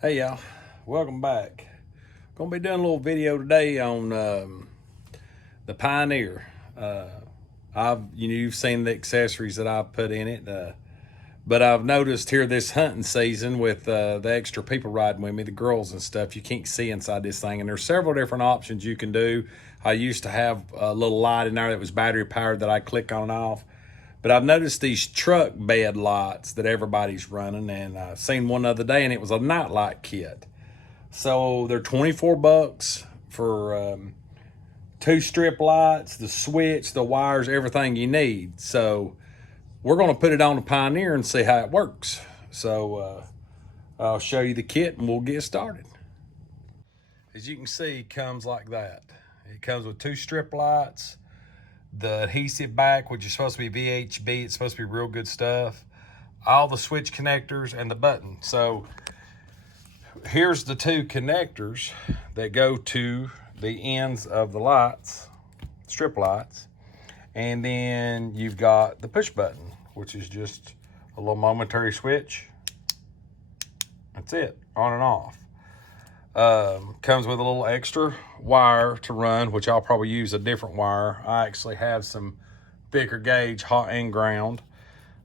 Hey y'all, welcome back. Gonna be doing a little video today on the Pioneer. You've seen the accessories that I've put in it, but I've noticed here this hunting season with the extra people riding with me, the girls and stuff, you can't see inside this thing, and there's several different options you can do. I used to have a little light in there that was battery powered that I click on and off. But I've noticed these truck bed lights that everybody's running, and I seen one the other day, and it was a night light kit. So they're 24 bucks for 2 strip lights, the switch, the wires, everything you need. So we're going to put it on the Pioneer and see how it works. So I'll show you the kit, and we'll get started. As you can see, it comes like that. It comes with 2 strip lights, the adhesive back, which is supposed to be VHB, it's supposed to be real good stuff, all the switch connectors, and the button. So here's the 2 connectors that go to the ends of the lights, strip lights, and then you've got the push button, which is just a little momentary switch. That's it, on and off. Comes with a little extra wire to run, which I'll probably use a different wire. I actually have some thicker gauge hot and ground.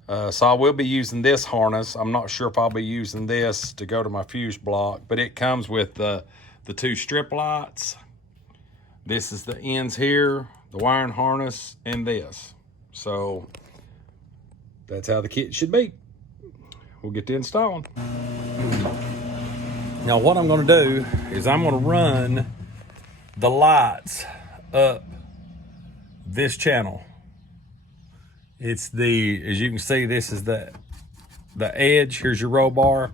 So I will be using this harness. I'm not sure if I'll be using this to go to my fuse block, but it comes with the 2 strip lights. This is the ends here, the wiring harness, and this. So that's how the kit should be. We'll get to installing. Now what I'm going to do is I'm going to run the lights up this channel. It's as you can see, this is the edge. Here's your roll bar.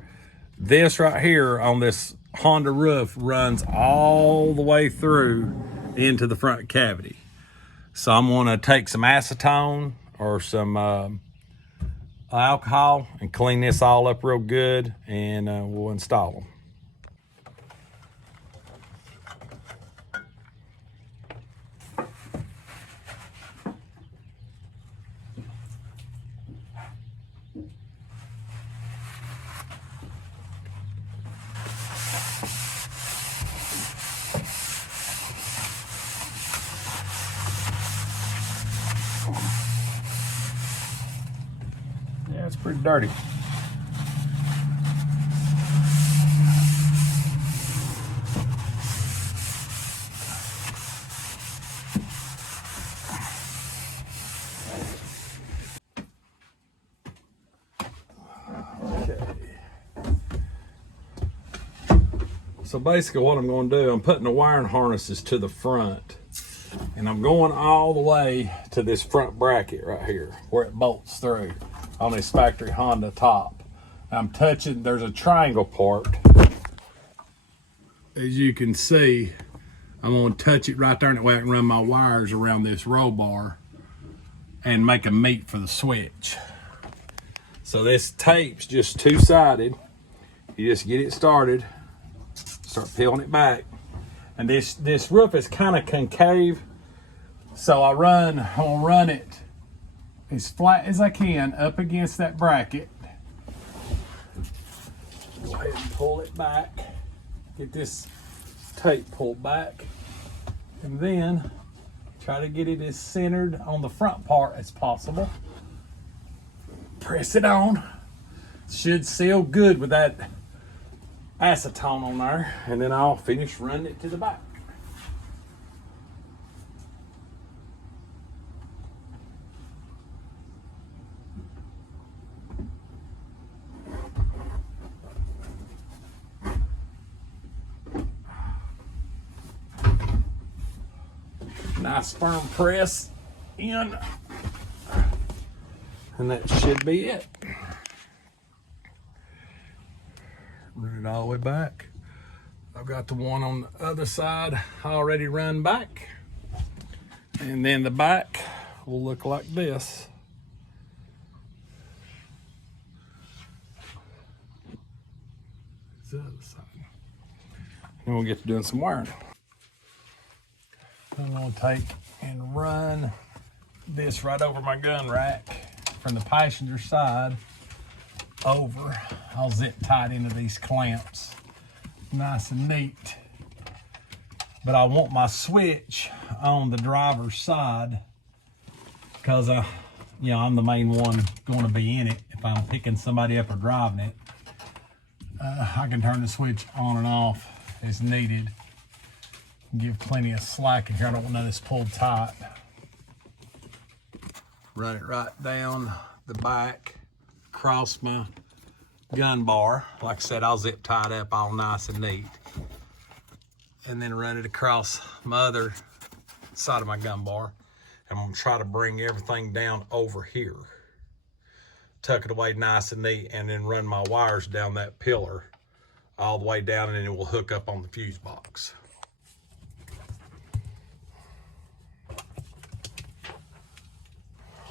This right here on this Honda roof runs all the way through into the front cavity. So I'm going to take some acetone or some alcohol and clean this all up real good, and we'll install them. Yeah, it's pretty dirty. Okay. So basically what I'm going to do, I'm putting the wiring harnesses to the front, and I'm going all the way to this front bracket right here where it bolts through on this factory Honda top. I'm touching, there's a triangle part. As you can see, I'm going to touch it right there, and that way I can run my wires around this roll bar and make a meet for the switch. So this tape's just 2-sided. You just get it started, start peeling it back. And this roof is kind of concave, so I'm gonna run it as flat as I can up against that bracket. Go ahead and pull it back. Get this tape pulled back, and then try to get it as centered on the front part as possible. Press it on. Should seal good with that acetone on there, and then I'll finish running it to the back. Nice firm press in, and that should be it. Run it all the way back. I've got the one on the other side already run back, and then the back will look like this. The other side. And we'll get to doing some wiring. I'm going to take and run this right over my gun rack from the passenger side over. I'll zip tight into these clamps nice and neat. But I want my switch on the driver's side because you know, I'm the main one going to be in it. If I'm picking somebody up or driving it, I can turn the switch on and off as needed. Give plenty of slack in here. I don't want none of this pulled tight. Run it right down the back, across my gun bar. Like I said, I'll zip tie it up all nice and neat. And then run it across my other side of my gun bar. I'm gonna try to bring everything down over here. Tuck it away nice and neat, and then run my wires down that pillar all the way down, and then it will hook up on the fuse box.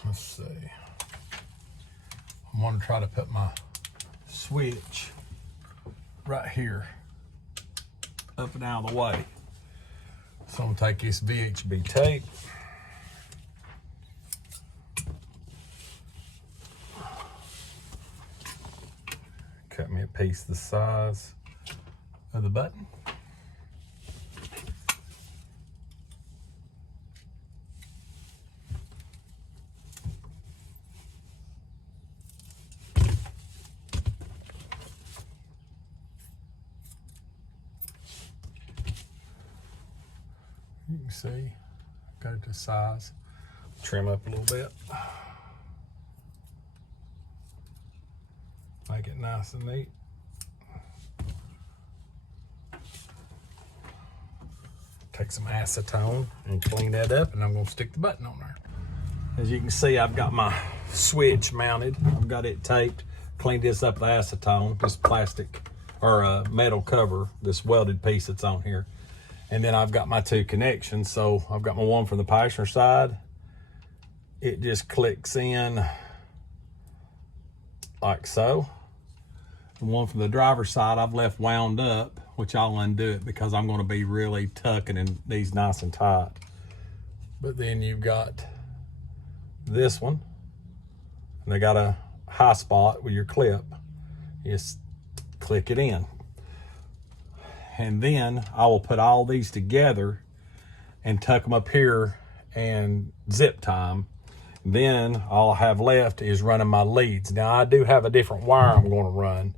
Let's see. I'm gonna try to put my switch right here, up and out of the way. So I'm gonna take this VHB tape, cut me a piece the size of the button. You can see, got it to size. Trim up a little bit. Make it nice and neat. Take some acetone and clean that up, and I'm gonna stick the button on there. As you can see, I've got my switch mounted. I've got it taped. Cleaned this up with acetone, this plastic or metal cover, this welded piece that's on here. And then I've got my two connections. So I've got my one from the passenger side. It just clicks in like so. The one from the driver's side I've left wound up, which I'll undo it because I'm going to be really tucking in these nice and tight. But then you've got this one, and they got a high spot with your clip. You just click it in. And then I will put all these together and tuck them up here and zip tie them. Then all I have left is running my leads. Now I do have a different wire I'm going to run.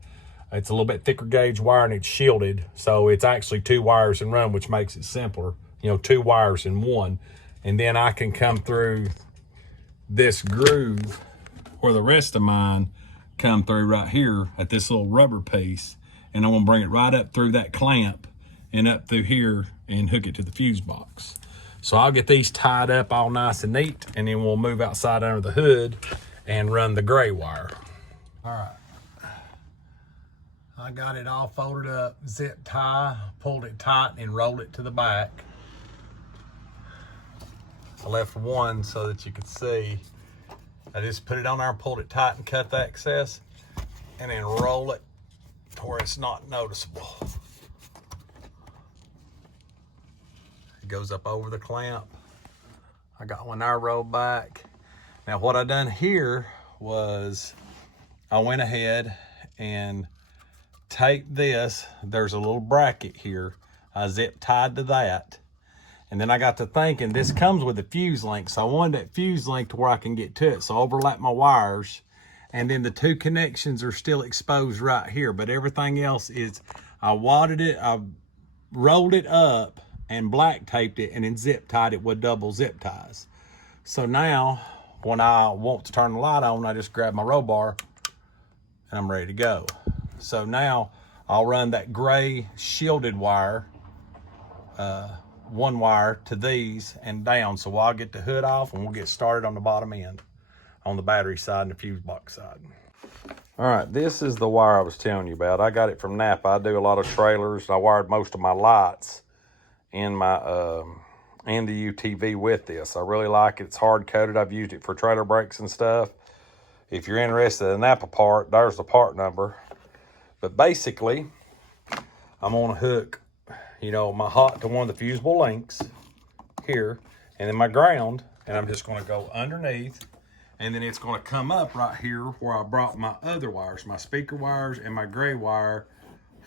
It's a little bit thicker gauge wire and it's shielded. So it's actually 2 wires in run, which makes it simpler. You know, 2 wires in one. And then I can come through this groove where the rest of mine come through right here at this little rubber piece. And I'm gonna bring it right up through that clamp and up through here and hook it to the fuse box. So I'll get these tied up all nice and neat, and then we'll move outside under the hood and run the gray wire. All right, I got it all folded up, zip tie, pulled it tight and rolled it to the back. I left one so that you could see. I just put it on there, pulled it tight and cut the excess, and then roll it to where it's not noticeable. It goes up over the clamp. I got one there rolled back. Now what I done here was I went ahead and taped this. There's a little bracket here. I zip tied to that. And then I got to thinking, this comes with a fuse link. So I wanted that fuse link to where I can get to it. So I overlap my wires. And then the 2 connections are still exposed right here, but everything else is, I wadded it, I rolled it up and black taped it and then zip tied it with double zip ties. So now when I want to turn the light on, I just grab my roll bar and I'm ready to go. So now I'll run that gray shielded wire, 1 wire to these and down. So I'll get the hood off and we'll get started on the bottom end, on the battery side and the fuse box side. All right, this is the wire I was telling you about. I got it from Napa. I do a lot of trailers. I wired most of my lights in my in the UTV with this. I really like it. It's hard coated. I've used it for trailer brakes and stuff. If you're interested in the Napa part, there's the part number. But basically, I'm gonna hook, you know, my hot to one of the fusible links here, and then my ground, and I'm just gonna go underneath. And then it's gonna come up right here where I brought my other wires, my speaker wires and my gray wire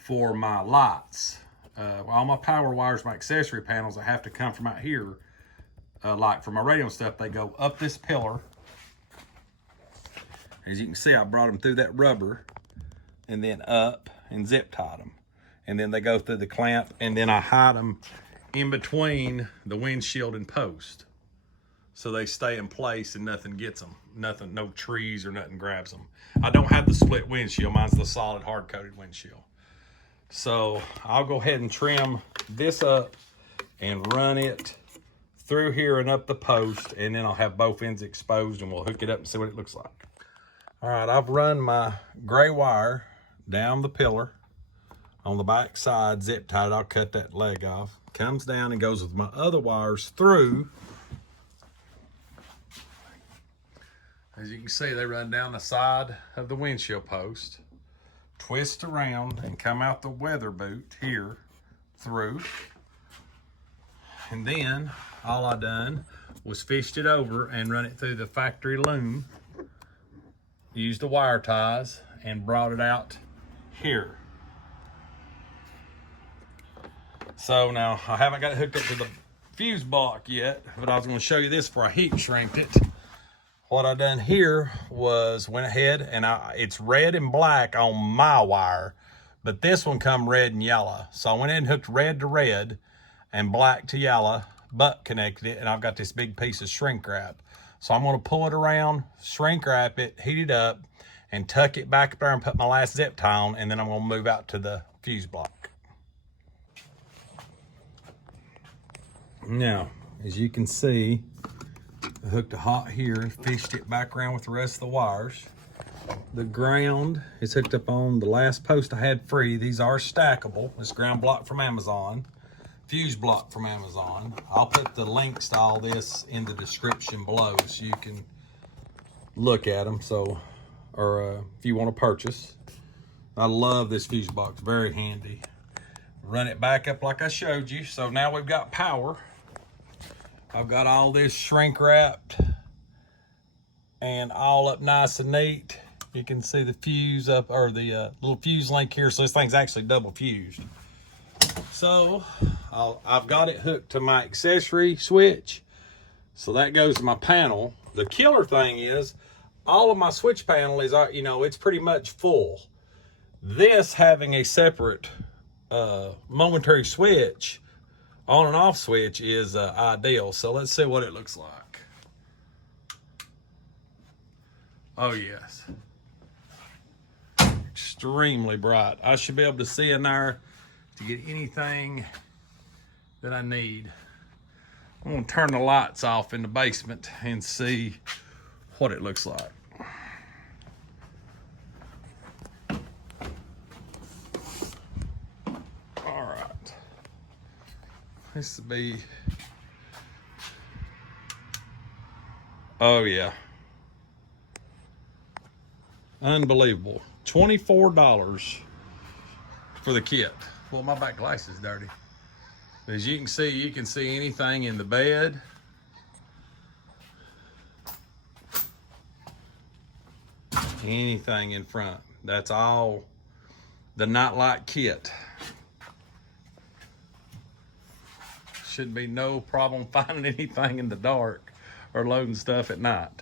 for my lights. All my power wires, my accessory panels that have to come from out here, like for my radio and stuff, they go up this pillar. As you can see, I brought them through that rubber and then up and zip tied them. And then they go through the clamp, and then I hide them in between the windshield and post. So they stay in place and nothing gets them. Nothing, no trees or nothing grabs them. I don't have the split windshield. Mine's the solid hard-coated windshield. So I'll go ahead and trim this up and run it through here and up the post, and then I'll have both ends exposed and we'll hook it up and see what it looks like. All right, I've run my gray wire down the pillar on the back side, zip tied. I'll cut that leg off. Comes down and goes with my other wires through. As you can see, they run down the side of the windshield post, twist around and come out the weather boot here through. And then all I done was fished it over and run it through the factory loom, used the wire ties and brought it out here. So now I haven't got it hooked up to the fuse block yet, but I was going to show you this before I heat shrinked it. What I done here was went ahead and it's red and black on my wire, but this one come red and yellow. So I went in and hooked red to red and black to yellow, but connected it, and I've got this big piece of shrink wrap. So I'm gonna pull it around, shrink wrap it, heat it up, and tuck it back up there and put my last zip tie on, and then I'm gonna move out to the fuse block. Now, as you can see, I hooked a hot here and fished it back around with the rest of the wires. The ground is hooked up on the last post I had free. These are stackable. This ground block from Amazon, fuse block from Amazon. I'll put the links to all this in the description below so you can look at them. So, or if you want to purchase. I love this fuse box, very handy. Run it back up like I showed you. So now we've got power. I've got all this shrink wrapped and all up nice and neat. You can see the fuse up, or the little fuse link here. So this thing's actually double fused. So I've got it hooked to my accessory switch. So that goes to my panel. The killer thing is all of my switch panel is, you know, it's pretty much full. This having a separate momentary switch, on and off switch, is ideal. So let's see what it looks like. Oh yes, extremely bright. I should be able to see in there to get anything that I need. I'm gonna turn the lights off in the basement and see what it looks like. This would be, oh yeah, unbelievable. $24 for the kit. Well, my back glass is dirty. As you can see anything in the bed. Anything in front. That's all the Nilight kit. Shouldn't be no problem finding anything in the dark or loading stuff at night.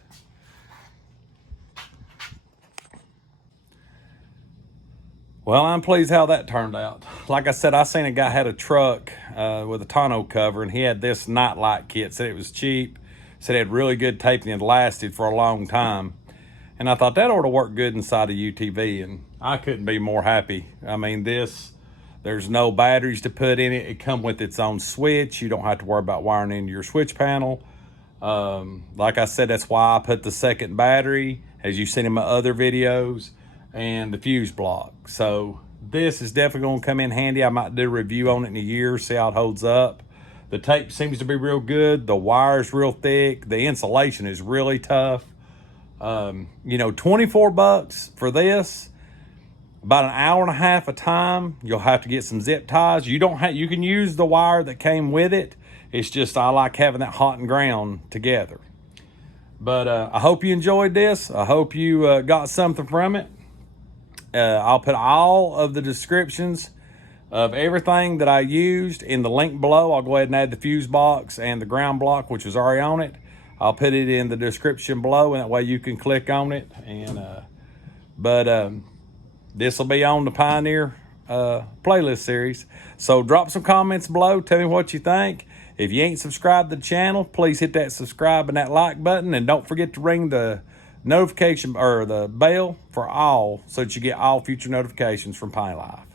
Well, I'm pleased how that turned out. Like I said, I seen a guy had a truck with a tonneau cover, and he had this Nilight kit. Said it was cheap. Said it had really good taping and lasted for a long time. And I thought that ought to work good inside a UTV, and I couldn't be more happy. I mean, there's no batteries to put in it. It comes with its own switch. You don't have to worry about wiring into your switch panel. Like I said, that's why I put the second battery, as you've seen in my other videos, and the fuse block. So this is definitely going to come in handy. I might do a review on it in a year, see how it holds up. The tape seems to be real good. The wire's real thick. The insulation is really tough. You know, $24 for this. About an hour and a half of time, you'll have to get some zip ties. You can use the wire that came with it. It's just, I like having that hot and ground together. But I hope you enjoyed this. I hope you got something from it. I'll put all of the descriptions of everything that I used in the link below. I'll go ahead and add the fuse box and the ground block, which was already on it. I'll put it in the description below, and that way you can click on it. And this will be on the Pioneer playlist series. So drop some comments below. Tell me what you think. If you ain't subscribed to the channel, please hit that subscribe and that like button, and don't forget to ring the notification or the bell for all, so that you get all future notifications from Piney Life.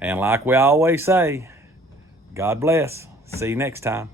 And like we always say, God bless. See you next time.